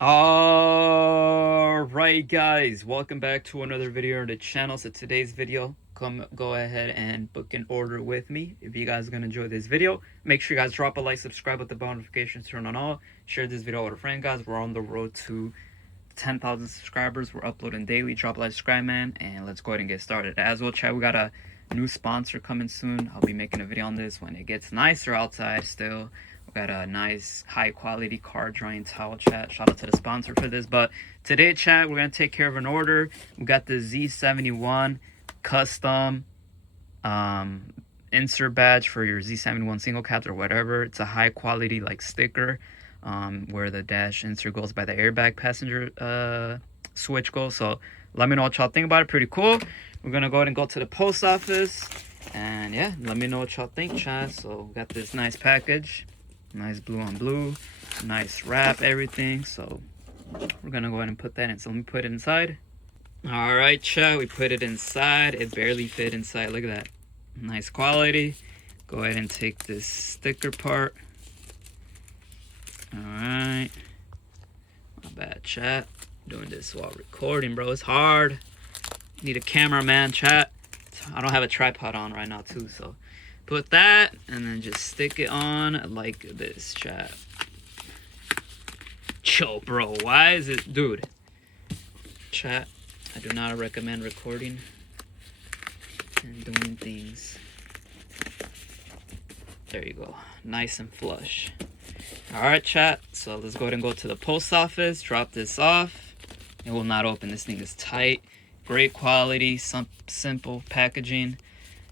Alright guys, welcome back to another video on the channel. So today's video, go ahead and book an order with me. If you guys are going to enjoy this video, make sure you guys drop a like, subscribe with the bell notifications turned on all, share this video with a friend guys. We're on the road to 10,000 subscribers. We're uploading daily. Drop a like, subscribe man, and let's go ahead and get started. As well chat, we got a new sponsor coming soon. I'll be making a video on this when it gets nicer outside still. We got a nice high quality car drying towel chat. Shout out to the sponsor for this. But today chat, we're gonna take care of an order. We got the Z71 custom insert badge for your Z71 single caps or whatever. It's a high quality like sticker where the dash insert goes by the airbag passenger switch goes. So let me know what y'all think about it. Pretty cool. We're gonna go ahead and go to the post office, and yeah, let me know what y'all think chat. So we got this nice package. Nice blue on blue, nice wrap, everything. So we're gonna go ahead and put that in. So let me put it inside. All right chat, we put it inside. It barely fit inside. Look at that, nice quality. Go ahead and take this sticker part. All right, my bad chat, doing this while recording, bro. It's hard. Need a cameraman chat. I don't have a tripod on right now too, so put that and then just stick it on like this chat. Yo bro, why is it, dude, chat, I do not recommend recording and doing things. There you go, nice and flush. All right chat, so let's go ahead and go to the post office, drop this off. It will not open. This thing is tight, great quality, some simple packaging.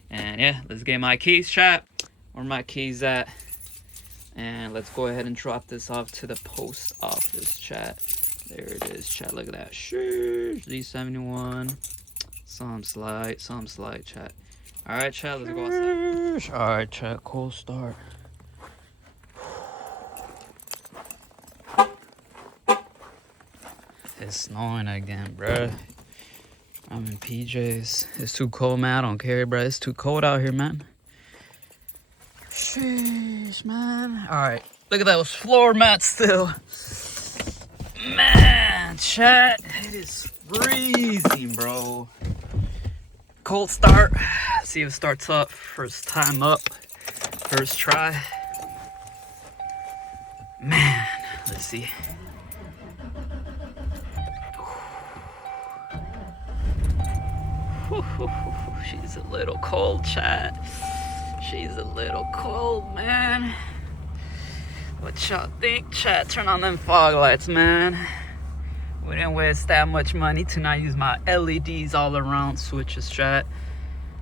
And yeah, let's get my keys chat. Where my keys at? And let's go ahead and drop this off to the post office chat. There it is chat. Look at that. Sheesh, Z71. Some slide chat. All right chat, let's go outside. All right chat, cold start. It's snowing again, bruh. I'm in PJs. It's too cold, man. I don't care, bro. It's too cold out here, man. Sheesh, man. All right. Look at those floor mats still. Man, chat. It is freezing, bro. Cold start. See if it starts up. First time up. First try. Man, let's see. She's a little cold, chat. She's a little cold, man. What y'all think, chat? Turn on them fog lights, man. We didn't waste that much money to not use my LEDs all around switches, chat.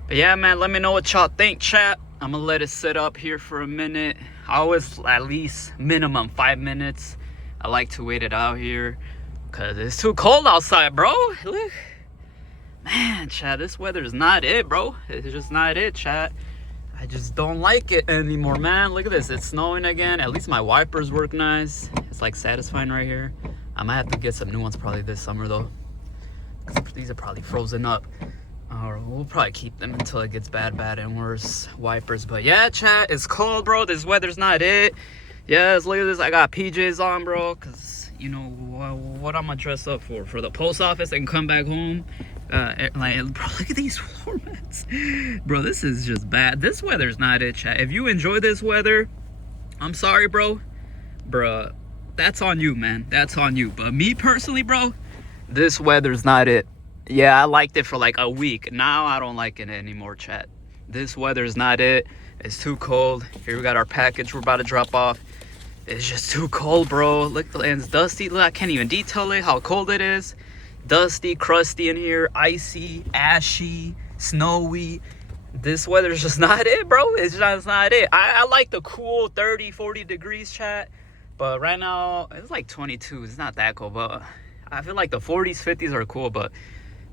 But yeah, man, let me know what y'all think, chat. I'm gonna let it sit up here for a minute. I always at least minimum 5 minutes. I like to wait it out here because it's too cold outside, bro. Look. Man, chat, this weather is not it, bro. It's just not it, chat. I just don't like it anymore, man. Look at this. It's snowing again. At least my wipers work nice. It's like satisfying right here. I might have to get some new ones probably this summer, though. These are probably frozen up. Or we'll probably keep them until it gets bad and worse. Wipers. But yeah, chat, it's cold, bro. This weather's not it. Yes, look at this. I got PJs on, bro. Because, you know, what I'm going to dress up for the post office and come back home. Like, bro, look at these floor mats, bro. This is just bad. This weather's not it, chat. If you enjoy this weather, I'm sorry, bro. That's on you, man. That's on you. But me personally, bro, this weather's not it. Yeah, I liked it for like a week. Now I don't like it anymore, chat. This weather's not it. It's too cold. Here we got our package we're about to drop off. It's just too cold, bro. Look, and it's dusty. Look, I can't even detail it how cold it is. Dusty, crusty in here, icy, ashy, snowy. This weather's just not it, bro. It's just not it. I like the cool 30, 40 degrees, chat. But right now, it's like 22. It's not that cool, but I feel like the 40s, 50s are cool. But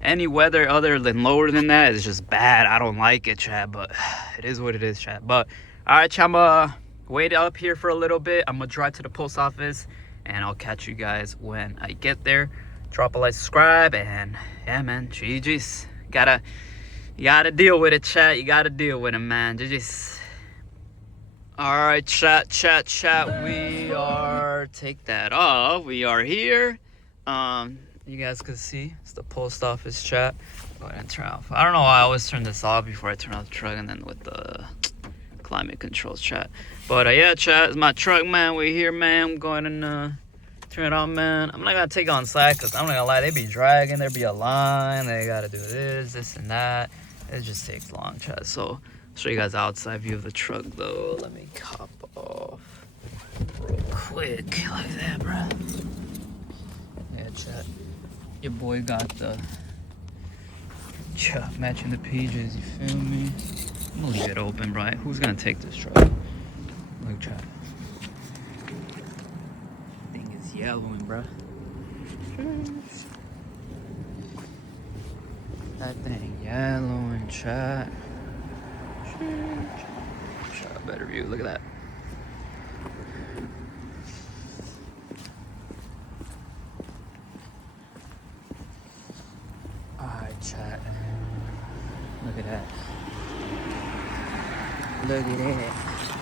any weather other than lower than that is just bad. I don't like it, chat. But it is what it is, chat. But all right, chat, I'm gonna wait up here for a little bit. I'm gonna drive to the post office, and I'll catch you guys when I get there. Drop a like, subscribe, and yeah, man, GG's. You gotta deal with it, chat. You gotta deal with it, man. GG's. All right, chat. We are car, take that off. We are here. You guys can see it's the post office, chat. Go ahead and turn off. I don't know why I always turn this off before I turn off the truck, and then with the climate controls, chat. But yeah, chat, it's my truck, man. We're here, man. I'm going and turn it on, man. I'm not gonna take on slack, because I'm not gonna lie, they be dragging. There be a line, they gotta do this and that. It just takes long, chat. So I'll show you guys outside view of the truck, though. Let me cop off real quick like that, bro. Yeah, chat. Your boy got the matching the PJs, you feel me? I'm gonna leave it open, right? Who's gonna take this truck? Look, chat. Thing is yellowing, bro. That thing yellowing, chat. Chat, better view. Look at that. Chat. Look at that. Look at that.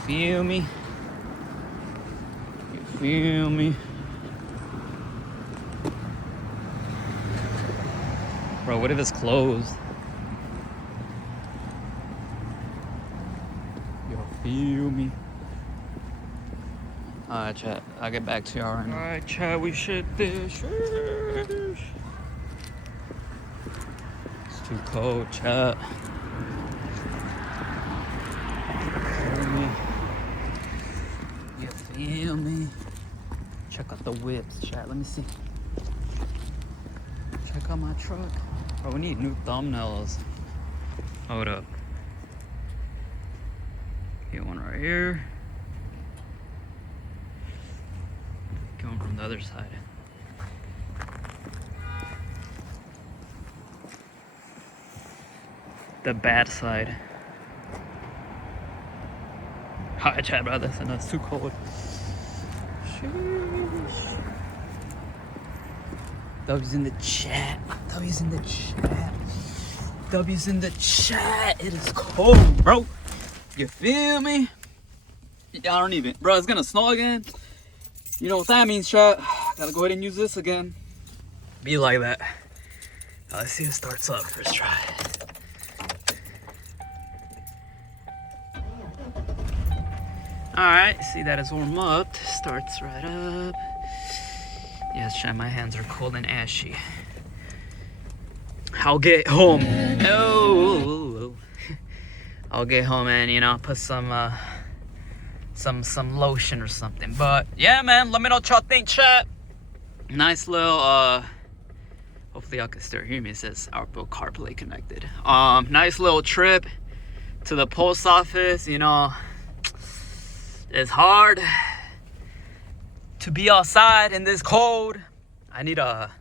Feel me? You feel me? Bro, what if it's closed? You feel me? Alright, chat. I'll get back to y'all right now. Alright, chat. We should this. Too cold, chat. Feel me? You feel me? Check out the whips, chat. Let me see. Check out my truck. Bro, we need new thumbnails. Hold up. Get one right here. Going from the other side. The bad side. Hi, chat, brother. That's too cold. Sheesh. W's in the chat. W's in the chat. W's in the chat. It is cold, bro. You feel me? I don't even. Bro, it's gonna snow again. You know what that means, chat. Gotta go ahead and use this again. Be like that. Let's see if it starts up first try. Alright, see that is warm up. Starts right up. Yes, chat, my hands are cold and ashy. I'll get home. Oh, I'll get home and, you know, put some lotion or something. But yeah, man, let me know what y'all think, chat. Nice little hopefully y'all can still hear me. It says Apple CarPlay connected. Nice little trip to the post office, you know. It's hard to be outside in this cold. I need a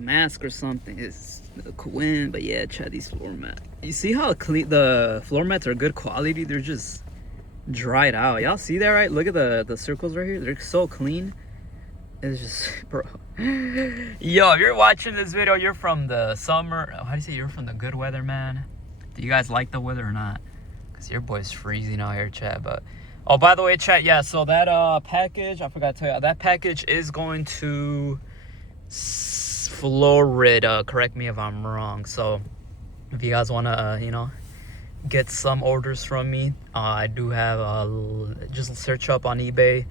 mask or something. It's a wind, but yeah, check these floor mats. You see how clean the floor mats are? Good quality. They're just dried out. Y'all see that, right? Look at the circles right here. They're so clean. It's just, bro. Yo, if you're watching this video, you're from the summer. How do you say you're from the good weather, man? Do you guys like the weather or not? Because your boy's freezing out here, chat, but. Oh, by the way, chat, yeah, so that package, I forgot to tell you, that package is going to Florida. Correct me if I'm wrong. So if you guys want to, you know, get some orders from me, I do have, just search up on eBay.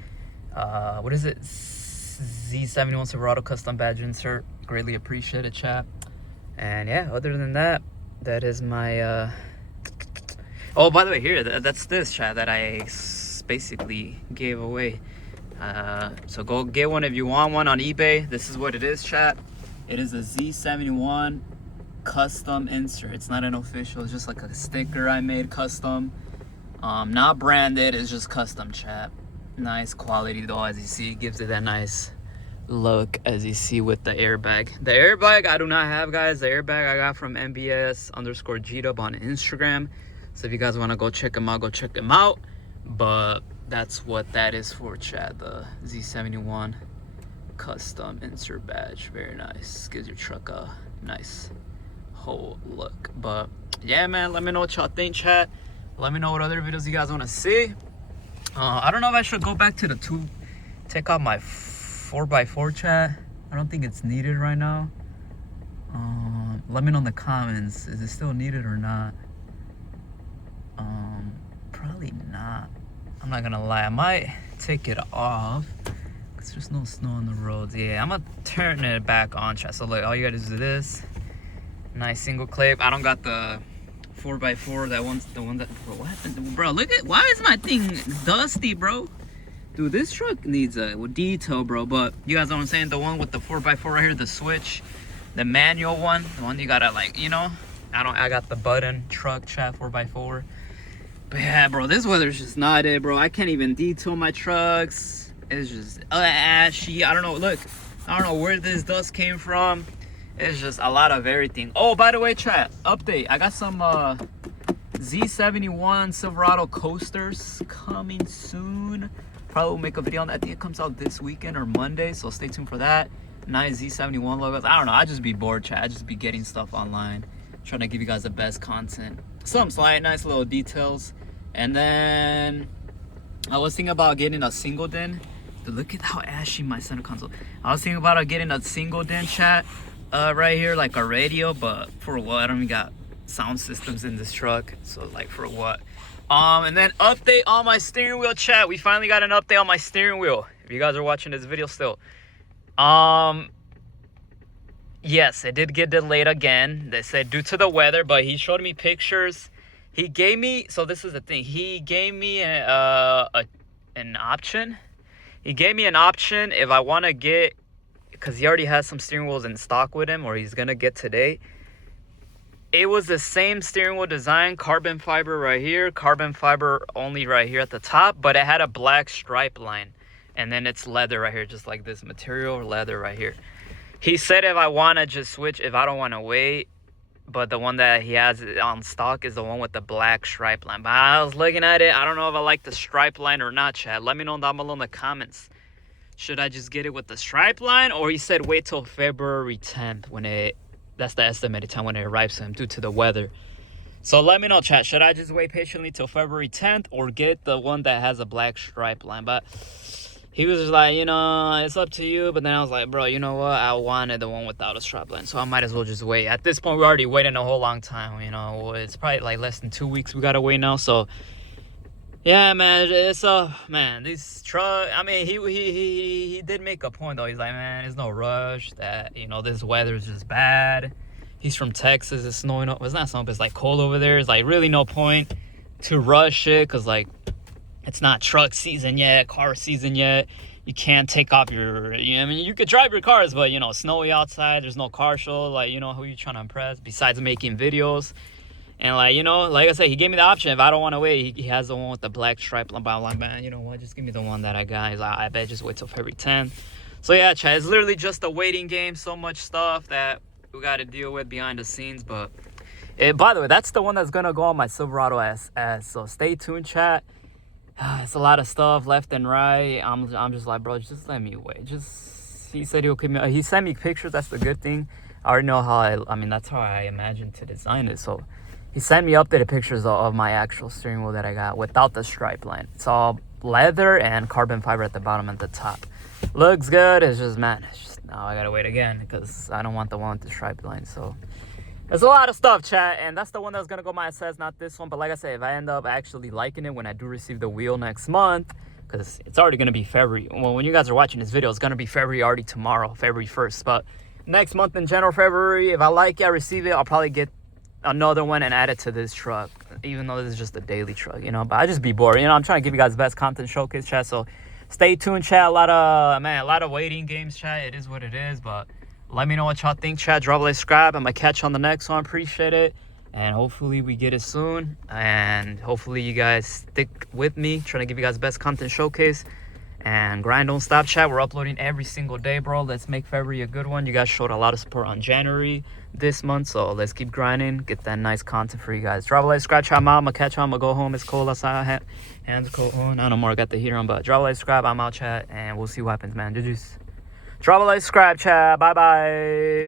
What is it? Z71 Silverado custom badge insert. Greatly appreciate it, chat. And yeah, other than that, that is my, oh, by the way, here, that's this, chat, that I basically gave away. So go get one if you want one on eBay. This is what it is, chat. It is a Z71 custom insert. It's not an official. It's just like a sticker I made custom. Not branded. It's just custom, chat. Nice quality, though, as you see. It gives it that nice look, as you see, with the airbag. The airbag I do not have, guys. The airbag I got from MBS_GDub on Instagram. So if you guys want to go check them out, go check them out. But that's what that is for, chat. The Z71 custom insert badge. Very nice. Gives your truck a nice whole look. But yeah, man, let me know what y'all think, chat. Let me know what other videos you guys want to see. I don't know if I should go back to the take out my 4x4 chat. I don't think it's needed right now. Let me know in the comments, is it still needed or not? Probably not. I'm not gonna lie, I might take it off because there's no snow on the roads. Yeah, I'm gonna turn it back on, chat. So look, all you gotta do is this. Nice single clip. I don't got the 4x4. That one's the one that, bro, what happened? Bro, look at, why is my thing dusty, bro? Dude, this truck needs a detail, bro. But you guys know what I'm saying? The one with the 4x4 right here, the switch, the manual one, the one you gotta, like, you know, I got the button truck chat 4x4. But yeah, bro, this weather's just not it, bro. I can't even detail my trucks. It's just ashy. I don't know. Look, I don't know where this dust came from. It's just a lot of everything. Oh, by the way, chat, update. I got some Z71 Silverado coasters coming soon. Probably will make a video on that. I think it comes out this weekend or Monday, so stay tuned for that. Nice Z71 logos. I don't know. I just be bored, chat. I just be getting stuff online, trying to give you guys the best content. Some slight, nice little details. And then I was thinking about getting a single din. Dude, look at how ashy my center console. I was thinking about getting a single din, chat, right here, like a radio. But for what? I don't even got sound systems in this truck, so like for what? And then update on my steering wheel, chat. We finally got an update on my steering wheel. If you guys are watching this video still. Yes, it did get delayed again. They said due to the weather, but he showed me pictures. He gave me, so this is the thing. He gave me an option. He gave me an option if I want to get, because he already has some steering wheels in stock with him, or he's going to get today. It was the same steering wheel design, carbon fiber right here, carbon fiber only right here at the top, but it had a black stripe line. And then it's leather right here, just like this material or leather right here. He said if I want to just switch, if I don't want to wait, but the one that he has on stock is the one with the black stripe line. But I was looking at it. I don't know if I like the stripe line or not, chat. Let me know down below in the comments. Should I just get it with the stripe line? Or he said wait till February 10th when it, that's the estimated time when it arrives to him due to the weather. So let me know, chat. Should I just wait patiently till February 10th or get the one that has a black stripe line? But he was just like, you know, it's up to you. But then I was like, bro, you know what? I wanted the one without a strap line, so I might as well just wait. At this point, we're already waiting a whole long time. You know, it's probably like less than 2 weeks we gotta wait now. So, yeah, man, it's man, this truck. I mean, he did make a point though. He's like, man, there's no rush. That, you know, this weather is just bad. He's from Texas. It's snowing. Well, it's not snowing, but it's like cold over there. It's like really no point to rush it, cause like, it's not truck season yet, car season yet. You can't take off your, you know, I mean, you could drive your cars, but, you know, snowy outside, there's no car show. Like, you know, who you trying to impress besides making videos? And, like, you know, like I said, he gave me the option. If I don't want to wait, he has the one with the black stripe. But I'm like, man, you know what? Just give me the one that I got. He's like, I bet just wait till February 10th. So, yeah, chat, it's literally just a waiting game. So much stuff that we got to deal with behind the scenes. But, by the way, that's the one that's going to go on my Silverado SS. So, stay tuned, chat. It's a lot of stuff left and right. I'm just like, bro, just let me wait. Just, he said he'll give me, he sent me pictures. That's the good thing. I already know how I mean, that's how I imagined to design it. So he sent me updated pictures of my actual steering wheel that I got without the stripe line. It's all leather and carbon fiber at the bottom and the top. Looks good. It's just, man, it's just, now I gotta wait again because I don't want the one with the stripe line. So there's a lot of stuff, chat, and that's the one that's gonna go my SS, not this one. But like I said, if I end up actually liking it when I do receive the wheel next month, because it's already gonna be February. Well, when you guys are watching this video, it's gonna be February already tomorrow, February 1st. But next month in general, February, if I like it, I receive it, I'll probably get another one and add it to this truck, even though this is just a daily truck, you know. But I just be bored, you know. I'm trying to give you guys the best content showcase, chat. So stay tuned, chat. A lot of waiting games, chat. It is what it is, but let me know what y'all think, chat. Drop a like, subscribe. I'm going to catch you on the next one. Appreciate it. And hopefully we get it soon. And hopefully you guys stick with me. Trying to give you guys the best content showcase. And grind, don't stop, chat. We're uploading every single day, bro. Let's make February a good one. You guys showed a lot of support on January this month. So let's keep grinding. Get that nice content for you guys. Drop a like, subscribe, chat. I'm out. I'm going to catch you. I'm going to go home. It's cold outside. Hands cold. Oh, not no more. I got the heater on. But drop a like, subscribe. I'm out, chat. And we'll see what happens, man. GG's. Drop a like, subscribe, chat. Bye-bye.